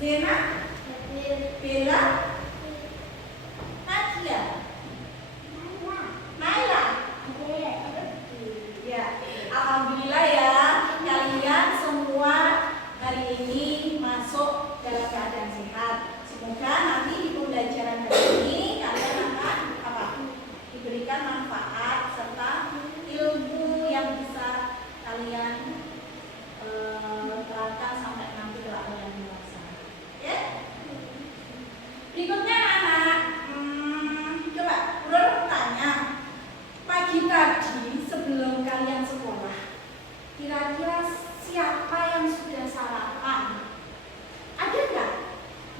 Zena, Bella, Nadia, Naila. Ya, alhamdulillah ya, kalian semua hari ini masuk dalam keadaan sehat. Semoga nanti di pembelajaran hari ini kalian akan diberikan manfaat serta ilmu yang bisa kalian terapkan sampai nanti kelak kalian dewasa. Ya? Berikutnya anak, coba Bro tanya, pagi tadi sebelum kalian sekolah, kira-kira siapa yang sudah sarapan? Ada nggak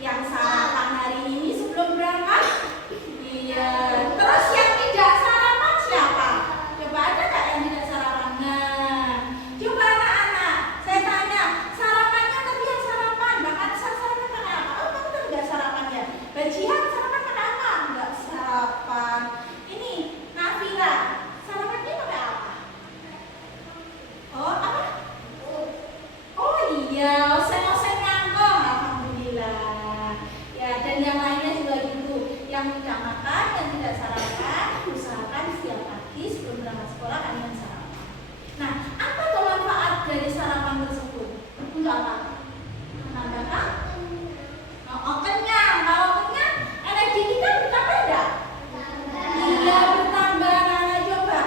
yang sarapan hari ini sebelum berangkat? Iya. Terus yang tidak sarapan siapa? Coba ada nggak yang tidak sarapan? Nah, coba anak-anak, saya tanya, sarapannya tadi yang sarapan, bahkan sarapan pakai apa? Oh, kamu tadi nggak sarapan ya? Bajian sarapan pakai apa? Nggak sarapan. Ini Nafira, sarapannya pakai apa? Oh, apa? Oh iya, oseng-oseng kangkung, alhamdulillah. Ya, dan yang lainnya juga gitu. Yang tidak makan, yang tidak sarapan, usahakan setiap pagi sebelum berangkat sekolah kalian sarapan. Nah, apa tuh manfaat dari sarapan tersebut? Untuk apa? Menambahkan? Oh, kenyang. Kalau kenyang, energi kita bertambah enggak? Iya, bertambah. Nah, coba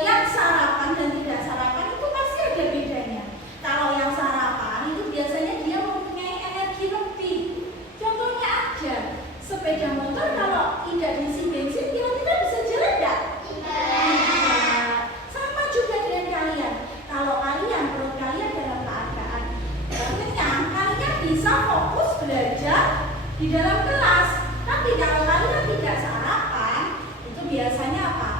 yang sarapan dan tidak sarapan itu pasti ada bedanya. Kalau yang sarapan itu biasanya dia mempunyai energi lebih. Contohnya aja, sepeda motor kalau tidak diisi bensin kira-kira bisa jalan enggak? Tidak. Sama juga dengan kalian. Kalau kalian perut kalian dalam keadaan kenyang, kalian bisa fokus belajar di dalam kelas. Tapi kalau kalian tidak sarapan, itu biasanya apa?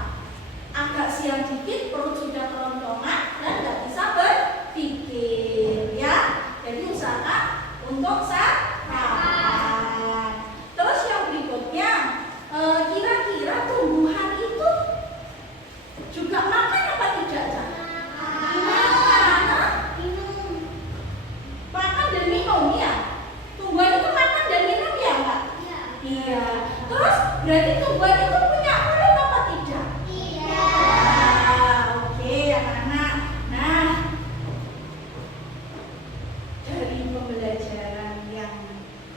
Agak siang dikit, perut sudah keroncongan dan nggak bisa berpikir, ya. Jadi usahakan untuk sarapan. Terus yang berikutnya, kira-kira tumbuhan itu juga makan apa tidak? Makan dan minum ya. Tumbuhan itu makan dan minum ya, Mbak? Iya. Terus berarti tumbuhan itu punya mulut apa tidak? Oke, anak-anak. Nah, dari pembelajaran yang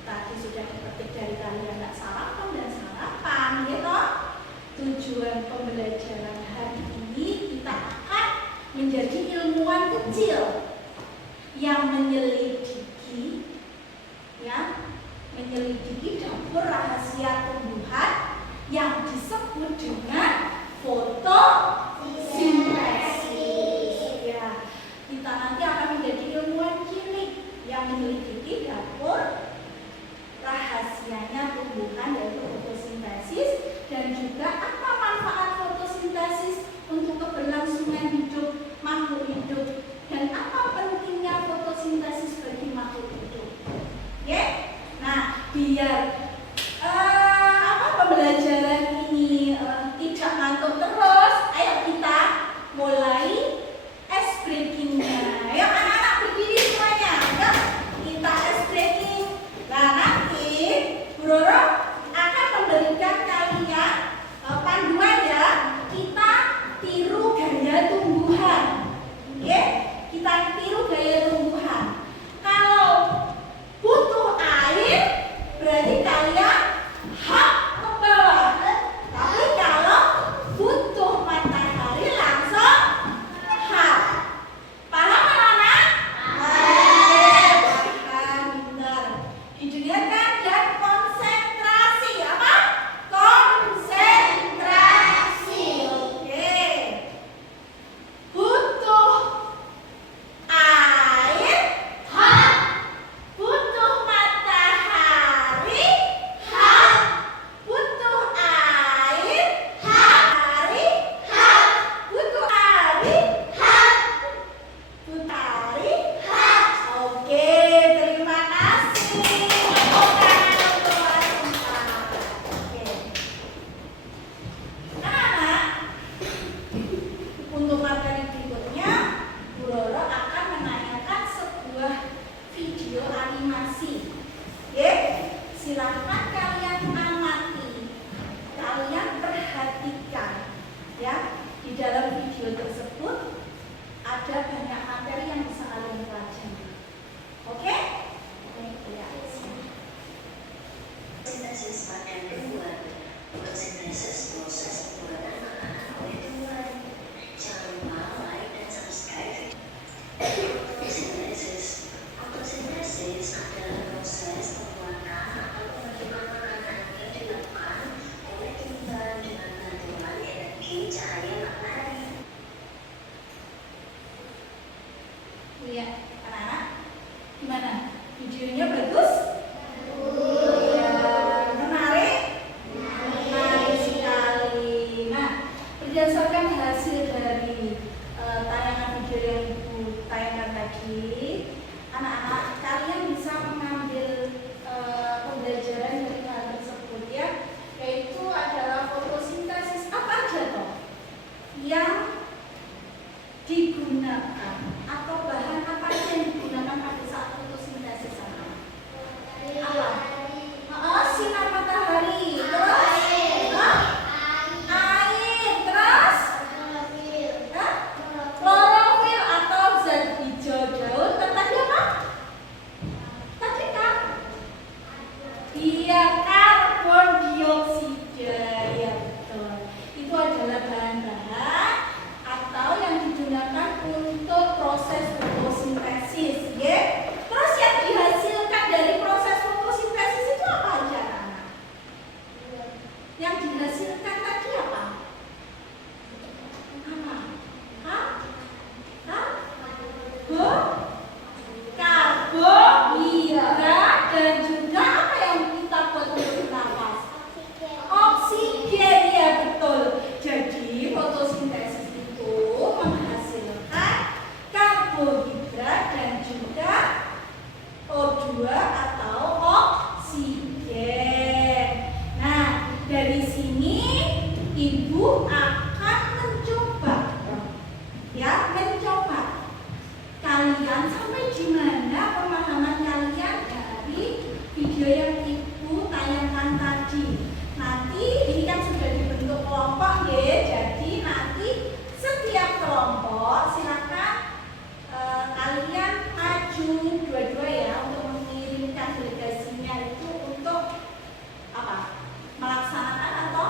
tadi sudah dipetik dari kalian nggak sarapan dan sarapan, gitu. Tujuan pembelajaran hari ini kita akan menjadi ilmuwan kecil yang menyelidiki, ya, menyelidiki dapur rahasia tumbuhan yang disebut dengan fotosintesis. Ya, kita nanti akan menjadi ilmuwan cilik yang menyelidiki dapur rahasianya tumbuhan yaitu fotosintesis, dan juga apa manfaat fotosintesis untuk keberlangsungan hidup makhluk hidup dan apa pentingnya fotosintesis bagi makhluk hidup. Oke? Nah, biar pembelajaran ini tidak ngantuk terus, ayo kita mulai ice breaking-nya. Ayo anak-anak berdiri semuanya. Ayo kita ice breaking. Nah, nanti Bu Roro akan memberikan kalian panduan ya. Kita tiru gaya tumbuhan. Oke? Kita tiru gaya tumbuhan. Kalau butuh air, berarti fotosintesasi. Oke, silahkan kalian amati, kalian perhatikan ya, di dalam video tersebut ada banyak materi yang bisa kalian pelajari. Oke? Sintesis pada tumbuhan, fotosintesis proses pembuatan makanan oleh tumbuhan. Jangan lupa like dan subscribe. Fotosintesis adalah proses pembuatan atau pembentukan makanan yang dilakukan oleh tumbuhan dengan bantuan energi cahaya matahari. Lihat anak-anak, gimana? Videonya bagus? Berdasarkan hasil dari tayangan video yang Ibu tayangkan tadi, anak-anak kalian bisa mengambil pembelajaran dari hal tersebut ya, yaitu adalah fotosintesis. Apa aja toh yang digunakan atau bahan apa aja yang digunakan pada saat fotosintesis anak? Apa? Sinar matahari, terus klorofil atau zat hijau daun. Tadi apa? Tadi kan? Iya, karbon dioksida. Ya betul. Itu adalah bahan-bahan atau yang digunakan untuk proses fotosintesis, ya. Terus yang dihasilkan dari proses fotosintesis itu apa aja, anak? Yang dihasilkan tadi apa? Karbohidrat dan juga apa yang kita buat untuk bernafas? Oksigen, ya betul. Jadi fotosintesis itu menghasilkan karbohidrat dan juga O2 atau oksigen. Nah, dari sini Ibu akan mencoba kalian sampai di mana pemahaman kalian dari video yang Ibu tayangkan tadi. Nanti ini kan sudah dibentuk kelompok ya, jadi nanti setiap kelompok silakan kalian maju dua-dua ya untuk mengirimkan delegasinya itu untuk apa? Melaksanakan atau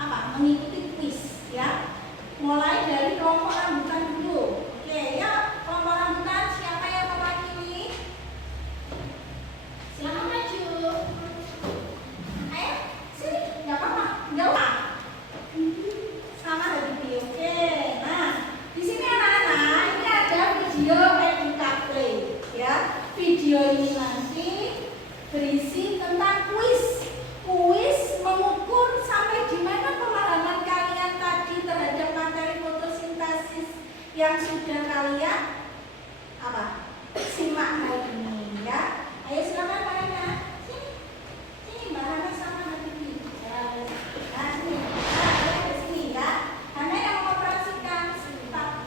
apa? Mengikuti kuis ya. Mulai dari kelompok rambutan dulu. Oke, ya, kelompok rambutan siapa yang mewakili? Silakan maju. Ayo, sini, nggak apa-apa, nggak apa. Sama Habibie. Oke, nah di sini anak-anak ini ada video edukatif ya. Video ini nanti berisi tentang kuis. Kuis mengukur sampai di mana pemahaman kalian tadi terhadap materi fotosintesis yang sudah kalian simak hari ini ya. Ayo silakan Mbak Hana. Sini Mbak Hana sama Habibie. Nah sini, kalian di sini ya. Hana yang mengoperasikan sebentar.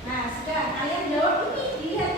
Nah sudah, kalian jawab ini, lihat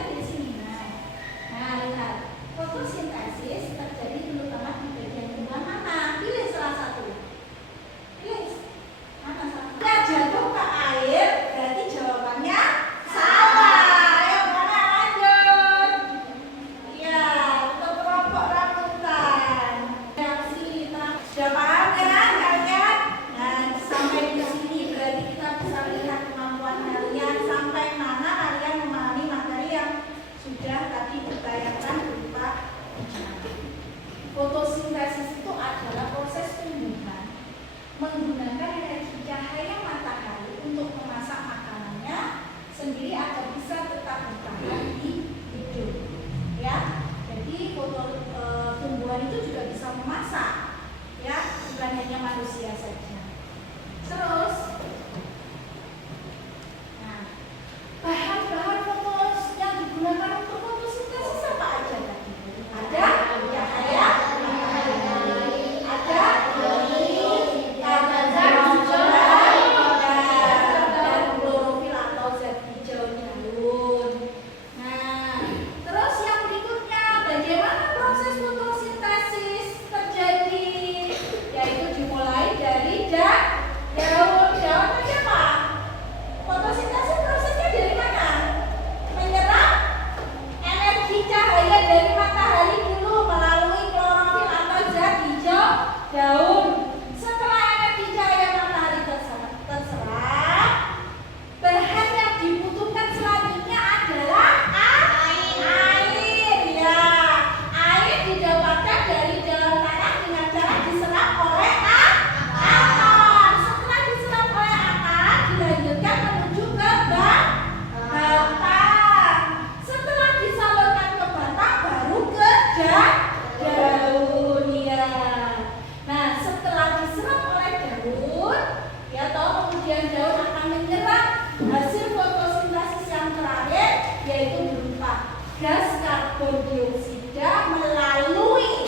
gas karbon dioksida melalui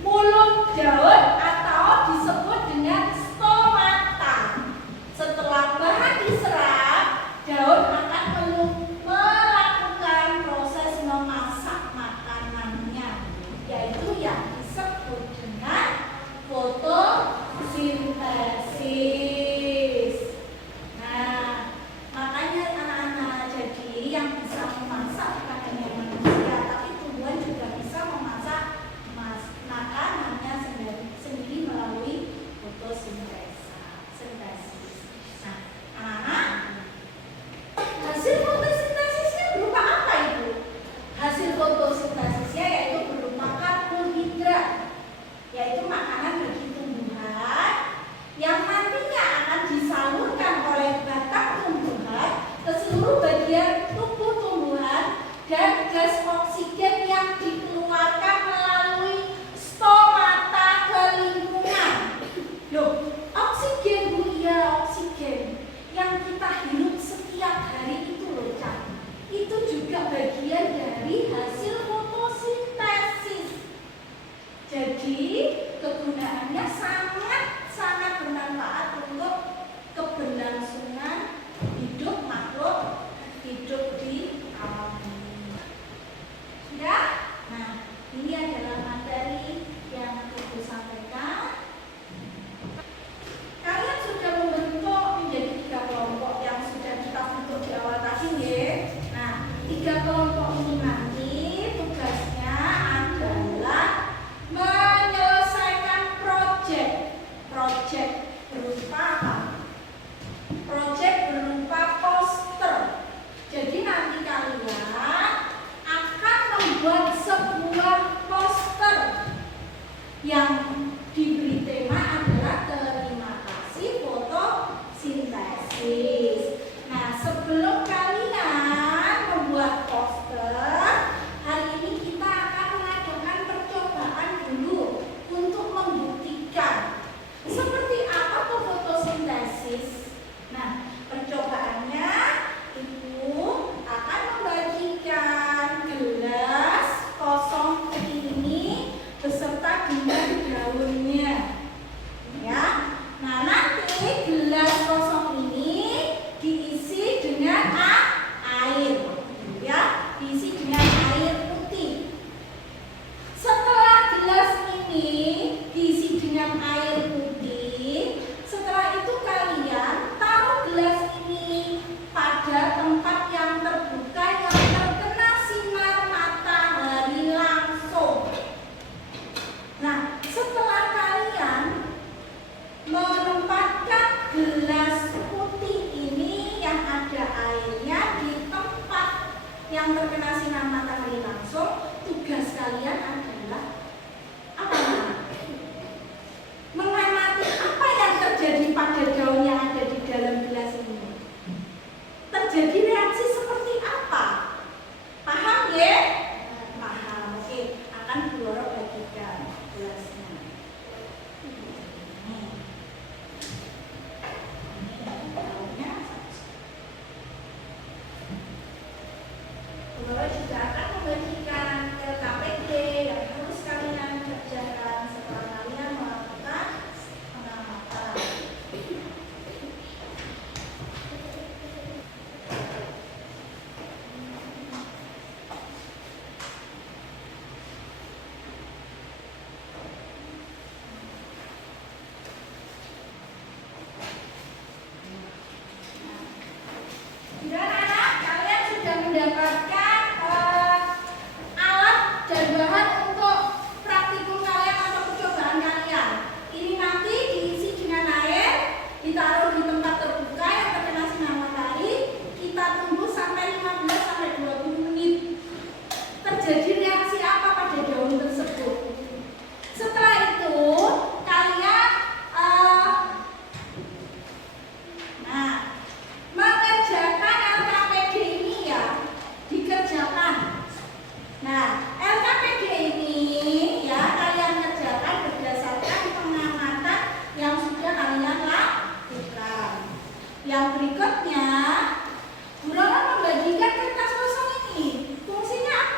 mulut daun atau disebut dengan stomata. Setelah bahan diserap, daun akan melakukan proses memasak makanannya, yaitu yang disebut dengan fotosintesis. Nah, makanya anak-anak, jadi yang bisa memasak bukan hanya manusia, tapi tumbuhan juga bisa memasak makanannya sendiri melalui fotosintesis. Nah, anak-anak, hasil fotosintesisnya berupa apa itu? Hasil fotosintesisnya yaitu berupa karbohidrat, yaitu makanan bagi tumbuhan yang nantinya akan disalurkan oleh batang tumbuhan ke seluruh bagian tubuh tumbuhan, dan gas oksigen yang dikeluarkan melalui stomata ke lingkungan. Loh, oksigen Bu, ya oksigen yang kita hirup setiap hari itu loh, Cak. Itu juga bagian dari hasil fotosintesis. Jadi kegunaannya sangat bermanfaat untuk keberlangsungan hidup makhluk hidup di alam ini. Sudah? Nah, ini adalah materi yang Ibu sampaikan. Kalian sudah membentuk menjadi 3 kelompok yang sudah kita bentuk di awal tadi, ya. Nah, 3 kelompok ini nanti tugasnya adalah menyelesaikan proyek berupa apa? Proyek berupa poster. Jadi nanti kalian akan membuat sebuah poster yang diberi tema adalah terima kasih fotosintesis. Nah, sebelum kalian membuat poster, hari ini kita akan mengadakan percobaan dulu untuk membuktikan seperti apa tuh fotosintesis. Nah, percobaannya Ibu akan membagikan gelas kosong ini beserta dengan daunnya, ya. Nah, nanti gelas kosong ini diisi dengan air, ya, diisi dengan air putih. Setelah gelas ini diisi dengan air putih, setelah itu kalian taruh gelas ini pada tempat yang terbuka yang terkena sinar matahari langsung. Nah, setelah kalian menempatkan gelas putih ini yang ada airnya di tempat yang terkena sinar matahari langsung, tugas kalian adalah apa? Mengamati apa yang terjadi pada daun yang ada di dalam gelas ini. Terjadi reaksi seperti apa? Paham ya? Paham. Oke, akan Bu Loro bagikan gelasnya. Ini daunnya. Bu Loro juga akan membagikan LKPD yang harus kalian kerjakan setelah kalian melakukan pengamatan. Sudah anak-anak, kalian sudah mendapatkan alat dan bahan untuk praktikum kalian atau percobaan kalian. Ini nanti diisi dengan air, ditaruh di tempat terbuka yang terkena sinar matahari. Kita tunggu sampai 15 sampai 20 menit. Terjadi reaksi apa pada daun tersebut? Setelah itu kalian mengerjakan LKPD ini, ya, dikerjakan. Nah, LKPD ini, ya, kalian kerjakan berdasarkan pengamatan yang sudah kalian lakukan. Yang berikutnya, Bu Loro membagikan kertas kosong ini. Fungsinya apa?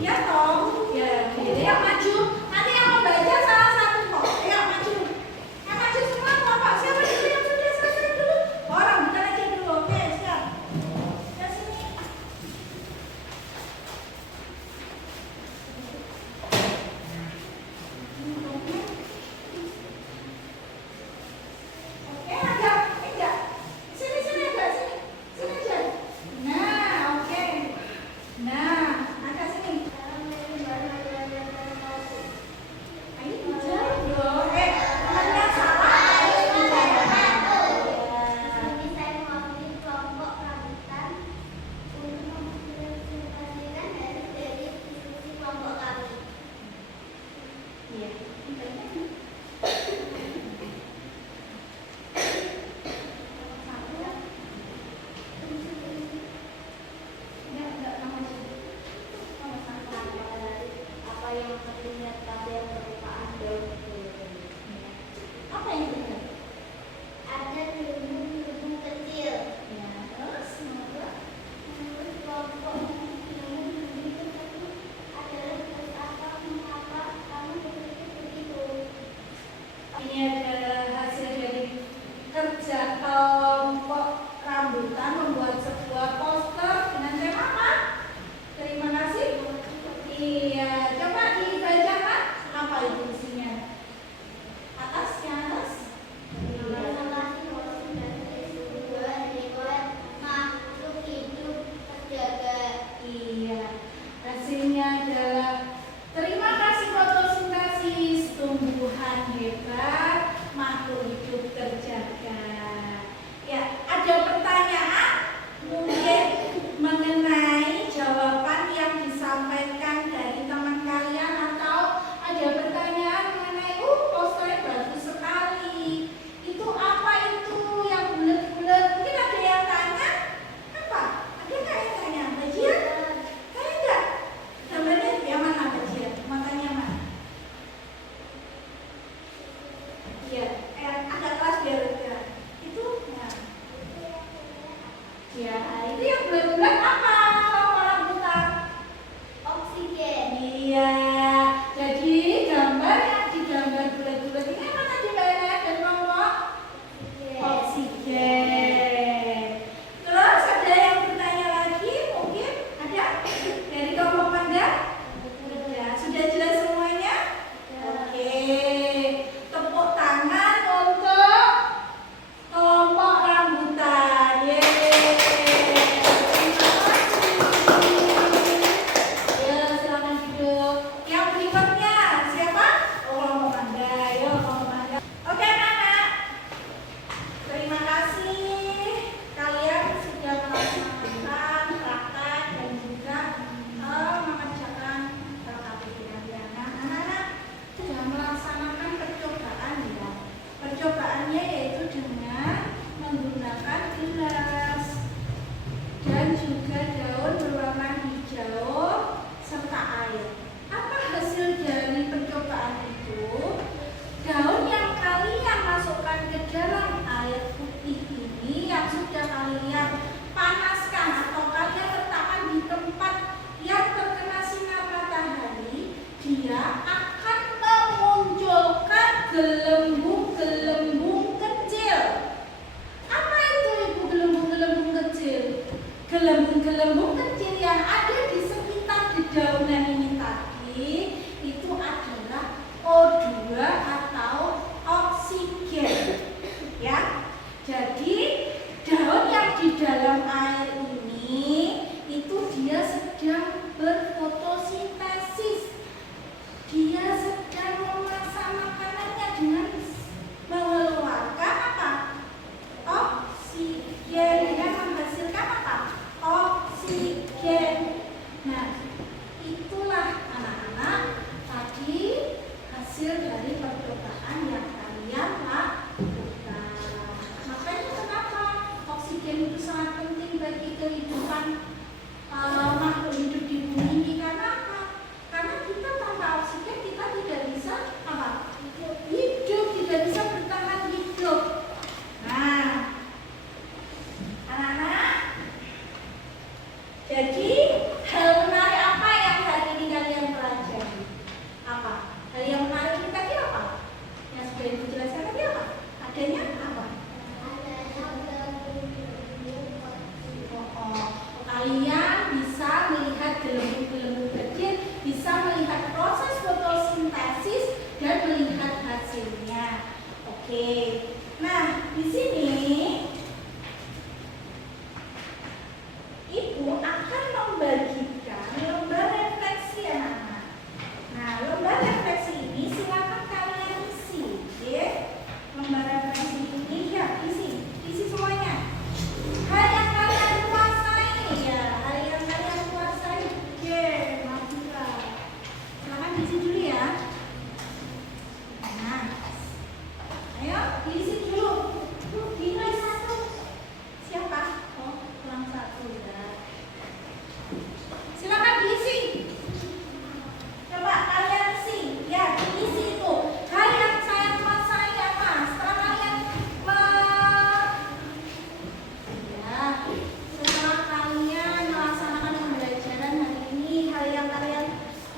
Iya toh. Ya, jadi yang maju. Nanti yang membaca salah satu kok. Ayo maju. Yang maju semua Bapak. Siapa dulu yang sudah selesai dulu? Orang bukan aja dulu. Oke, siap. Ya sini. Oke, agak. Enggak. Sini agak sini. Sini aja. Nah, oke. Nah, agak sini.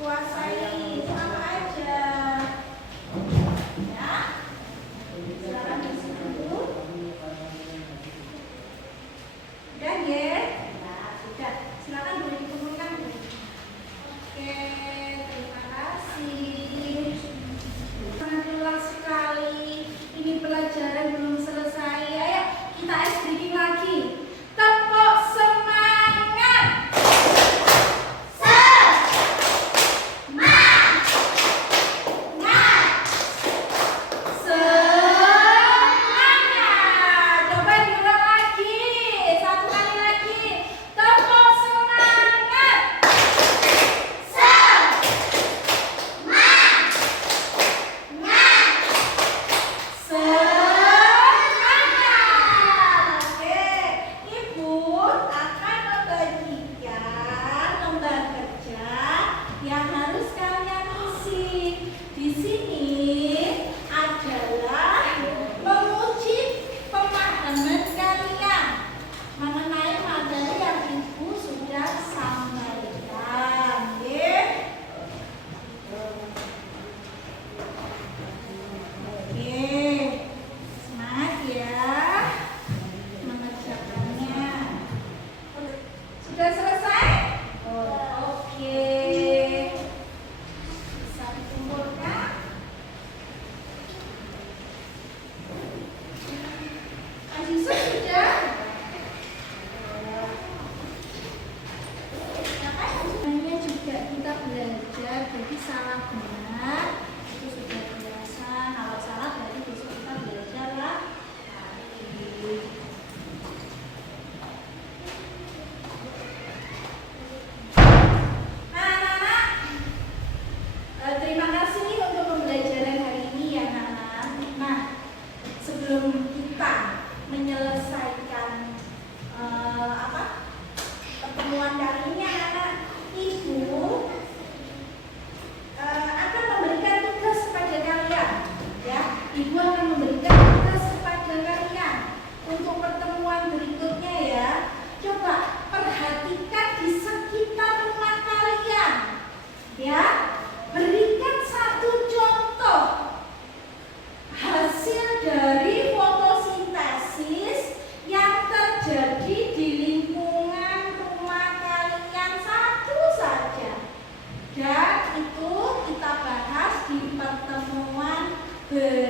kuasai sama aja. Ya, silakan isi dulu. Udah ya? Nah, sudah. Silakan boleh dikumpulkan. Oke, terima kasih. Sangat lelah sekali. Ini pelajaran belum selesai. Ayo kita ice breaking lagi. Tepuk semangat. Semangat. Coba diulang lagi. Satu kali lagi. Tepuk semangat. Semangat. Oke, Ibu akan membagikan lembar kerja yang harus kalian isi. Di sini adalah menguji pemahaman kalian mengenai materi yang Ibu sudah sampaikan. Oke, semangat ya mengerjakannya. Sudah selesai? Oke. Bisa dikumpulkan? Mas Yusuf sudah? Sebenarnya juga kita belajar, jadi salah benar itu sudah biasa. Kalau salah berarti besok kita belajar lagi. Nah, anak-anak, terima kasih nih untuk pembelajaran hari ini ya, anak-anak. Nah, sebelum kita menyelesaikan pertemuan kali ini, anak-anak, Ibu akan memberikan tugas kepada kalian, ya. Ibu akan memberikan tugas kepada kalian untuk pertemuan berikutnya ya. Coba perhatikan di sekitar rumah kalian, ya. Berikan satu contoh hasil dari fotosintesis yang terjadi di lingkungan rumah kalian, satu saja. Dan itu kita bahas di pertemuan berikutnya.